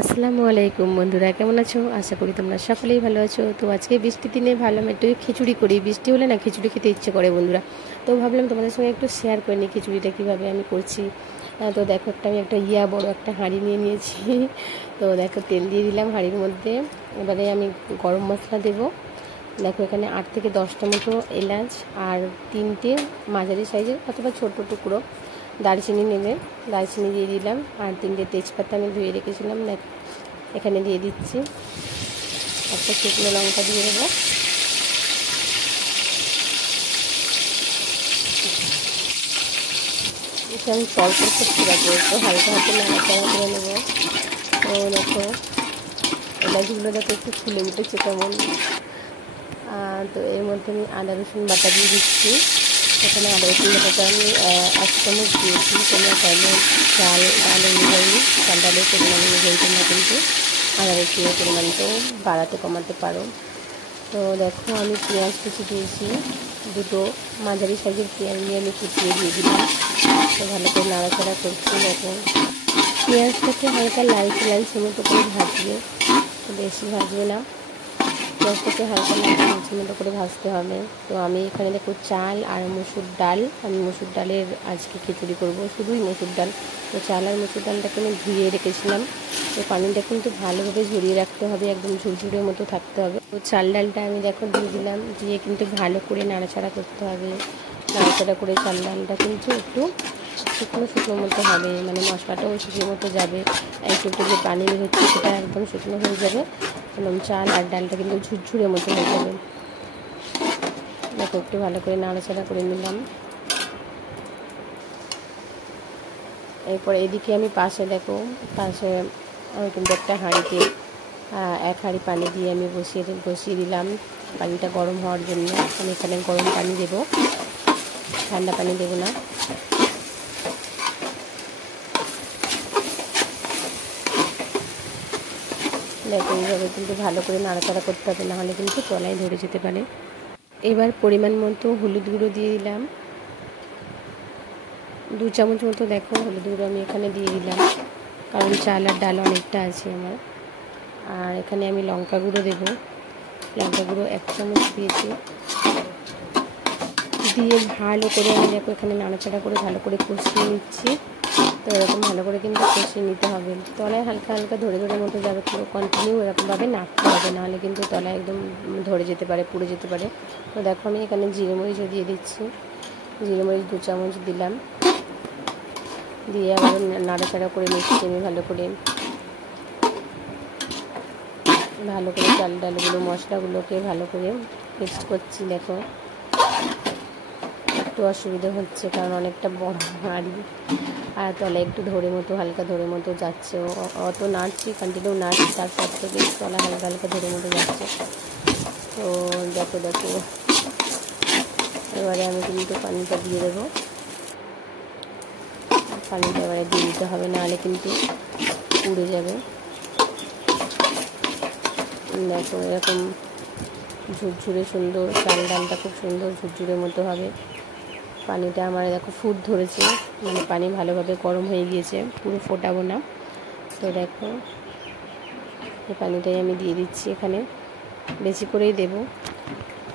আসসালামু আলাইকুম বন্ধুরা, কেমন আছো? আশা করি তোমরা সকলেই ভালো আছো। তো আজকে বৃষ্টির দিনে ভাবলাম একটু খিচুড়ি করি। বৃষ্টি হলে না খিচুড়ি খেতে ইচ্ছে করে বন্ধুরা। তো ভাবলাম তোমাদের সঙ্গে একটু শেয়ার করে নিই খিচুড়িটা কীভাবে আমি করছি। তো দেখো আমি একটা বড় একটা হাঁড়ি নিয়ে নিয়েছি। তো দেখো তেল দিয়ে দিলাম হাঁড়ির মধ্যে। এবারে আমি গরম মশলা দেবো। দেখো এখানে 8 থেকে 10টা মতো এলাচ আর 3টে মাঝারি সাইজের অথবা ছোটো টুকরো দারচিনি নেবে। দারচিনি দিয়ে দিলাম আর 3টে তেজপাতা আমি ধুয়ে রেখেছিলাম, দেখো এখানে দিয়ে দিচ্ছি। একটা শুকনো লঙ্কা দিয়ে দেবো। এটা আমি তরকারি করতে রাখবো, একটু হালকা হাতে নাড়াচাড়া করে নেবো। তো দেখো এলাচগুলো দেখো একটু ফুলে উঠেছে কেমন। তো এর মধ্যে আমি আদা রসুন বাটা দিয়ে দিচ্ছি। এখানে আদা রসুন বাটাটা আমি 1 চামচ দিয়েছি। তোমরা চাইলে ডাল অনুযায়ী ডালের পরিমাণ অনুযায়ী তোমরা কিন্তু আদা রসুনের পরিমাণটাও বাড়াতে কমাতে পারো। তো দেখো আমি পেঁয়াজ কুচি দিয়েছি, 2টো মাঝারি সাইজের পেঁয়াজ নিয়ে আমি কুচিয়ে দিয়ে দিলাম। তো ভালো করে নাড়াচাড়া করছি। দেখো পেঁয়াজটাকে হালকা লালচে মতো করে ভাজবে, বেশি ভাজবে না, পেঁয়াজটাকে হালকা লালচে মতো করে ভাজতে হবে। তো আমি এখানে দেখো চাল আর মসুর ডাল, আমি মসুর ডালের আজকে খিচুড়ি করব, শুধুই মসুর ডাল। তো চাল আর মসুর ডালটাকে আমি ধুয়ে রেখেছিলাম। তো পানিটা কিন্তু ভালোভাবে ঝরিয়ে রাখতে হবে, একদম ঝুরঝুরের মতো থাকতে হবে। তো চাল ডালটা আমি দেখো দিয়ে দিলাম, দিয়ে কিন্তু ভালো করে নাড়াচাড়া করতে হবে। নাড়াচাড়া করে চাল ডালটা কিন্তু একটু শুকনো মতো হবে, মানে মশলাটাও শুকনো মতো যাবে। একটু যে পানি হচ্ছে সেটা একদম শুকনো হয়ে যাবে, এবং চাল আর ডালটা কিন্তু ঝুরঝুরে মতো হয়ে যাবে। দেখো একটু ভালো করে নাড়াচাড়া করে নিলাম। এরপর এদিকে আমি পাশে আমি কিন্তু একটা হাঁড়িতে 1 হাঁড়ি পানি দিয়ে আমি বসিয়ে দিলাম পানিটা গরম হওয়ার জন্য। আমি এখানে গরম পানি দেবো, ঠান্ডা পানি দেবো না। দেখো এইভাবে কিন্তু ভালো করে নাড়াচাড়া করতে হবে, নাহলে কিন্তু তলায় ধরে যেতে পারে। এবার পরিমাণ মতো হলুদ গুঁড়ো দিয়ে দিলাম, 2 চামচ মতো। দেখো হলুদ গুঁড়ো আমি এখানে দিয়ে দিলাম, কারণ চাল আর ডাল অনেকটা আছে আমার। আর এখানে আমি লঙ্কা গুঁড়ো দেবো, লঙ্কা গুঁড়ো 1 চামচ দিয়েছি। দিয়ে ভালো করে আমি দেখো এখানে নাড়াচাড়া করে ভালো করে কষিয়ে নিচ্ছি। তো এরকম ভালো করে কিন্তু কষিয়ে নিতে হবে, তলায় হালকা হালকা ধরে মতো যাবে, পুরো কন্টিনিউ এরকমভাবে নাড়তে হবে, নাহলে কিন্তু তলায় একদম ধরে যেতে পারে, পুড়ে যেতে পারে। তো দেখো আমি এখানে জিরে মরিচও দিয়ে দিচ্ছি, জিরে মরিচ 2 চামচ দিলাম। দিয়ে আবার নাড়াচাড়া করে নিচ্ছি আমি ভালো করে চাল ডালগুলো মশলাগুলোকে ভালো করে মিক্সড করছি। দেখো একটু অসুবিধা হচ্ছে, কারণ অনেকটা বড় হাঁড়ি আর তলায় একটু হালকা ধরে মতো যাচ্ছে। অত নাড়ছি, কন্টিনিউ নাড়ছি, তার সত্ত্বেও কিন্তু তলা হালকা ধরে মতো যাচ্ছে। তো দেখো এবারে আমি কিন্তু পানিটা দিয়ে দেবো। পানিটা এবারে দিয়ে দিতে হবে, নাহলে কিন্তু পুড়ে যাবে। দেখো এরকম ঝুরঝুরে সুন্দর চাল ডালটা খুব সুন্দর ঝুরঝুরের মতো হবে। পানিটা আমার দেখো ফুট ধরেছে, মানে পানি ভালোভাবে গরম হয়ে গিয়েছে, পুরো ফোটাবো না। তো দেখো এই পানিটাই আমি দিয়ে দিচ্ছি, এখানে বেশি করেই দেবো,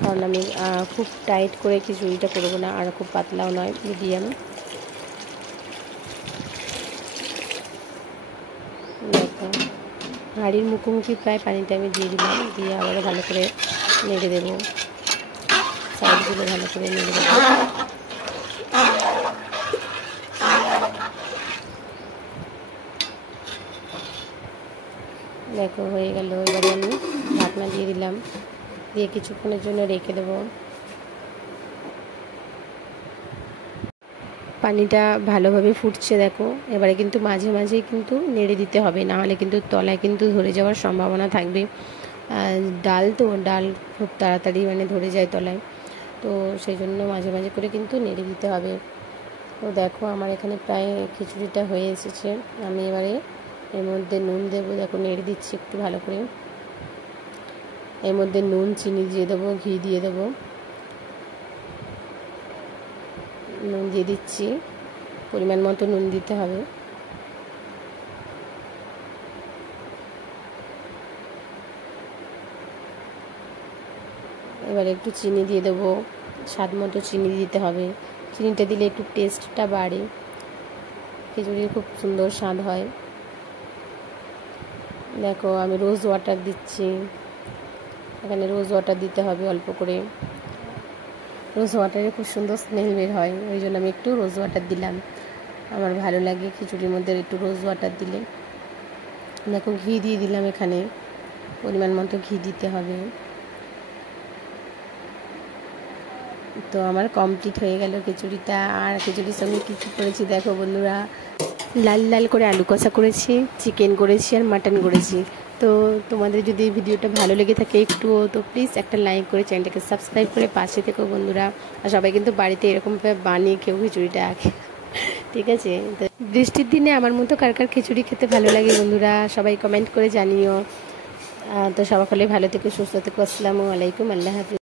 কারণ আমি খুব টাইট করে খিচুড়িটা করবো না, আর খুব পাতলাও নয়, মিডিয়াম। দেখো হাঁড়ির মুখোমুখি প্রায় পানিটা আমি দিয়ে দিলাম, দিয়ে আবার ভালো করে নেড়ে দেবো, সাইডগুলো ভালো করে নেড়ে দেবো। দেখো হয়ে গেল। এবারে আমি ঢাকনা দিয়ে দিলাম, দিয়ে কিছুক্ষণের জন্য রেখে দেবো। পানিটা ভালোভাবে ফুটছে দেখো। এবারে কিন্তু মাঝে মাঝেই কিন্তু নেড়ে দিতে হবে, নাহলে কিন্তু তলায় কিন্তু ধরে যাওয়ার সম্ভাবনা থাকবে। ডাল খুব তাড়াতাড়ি মানে ধরে যায় তলায়, তো সেই জন্য মাঝে মাঝে করে কিন্তু নেড়ে দিতে হবে। তো দেখো আমার এখানে প্রায় খিচুড়িটা হয়ে এসেছে। আমি এবারে এর মধ্যে নুন দেবো, দেখো নেড়ে দিচ্ছি একটু ভালো করে। এর মধ্যে নুন চিনি দিয়ে দেবো, ঘি দিয়ে দেবো। নুন দিয়ে দিচ্ছি, পরিমাণ মতো নুন দিতে হবে। এবারে একটু চিনি দিয়ে দেবো, স্বাদ মতো চিনি দিতে হবে। চিনিটা দিলে একটু টেস্টটা বাড়ে, খিচুড়ির খুব সুন্দর স্বাদ হয়। দেখো আমি রোজ ওয়াটার দিচ্ছি, এখানে রোজ ওয়াটার দিতে হবে অল্প করে। রোজ ওয়াটারে খুব সুন্দর স্মেল বের হয়, ওই জন্য আমি একটু রোজ ওয়াটার দিলাম। আমার ভালো লাগে খিচুড়ির মধ্যে একটু রোজ ওয়াটার দিলে। দেখো ঘি দিয়ে দিলাম, এখানে পরিমাণ মতো ঘি দিতে হবে। তো আমার কমপ্লিট হয়ে গেল খিচুড়িটা। আর খিচুড়ির সঙ্গে কী কী করেছি দেখো বন্ধুরা, লাল লাল করে আলু কষা করেছি, চিকেন করেছি আর মাটন করেছি। তো তোমাদের যদি এই ভিডিওটা ভালো লেগে থাকে একটুও, তো প্লিজ একটা লাইক করে চ্যানেলটাকে সাবস্ক্রাইব করে পাশে থেকো বন্ধুরা। আর সবাই কিন্তু বাড়িতে এরকমভাবে বানিয়ে কেউ খিচুড়িটা আঁকে, ঠিক আছে? তো বৃষ্টির দিনে আমার মতো কার কার খিচুড়ি খেতে ভালো লাগে বন্ধুরা, সবাই কমেন্ট করে জানিও। তো সবাই ভালো থেকো, সুস্থ থেকো। আসসালামু আলাইকুম, আল্লাহ হাফিজ।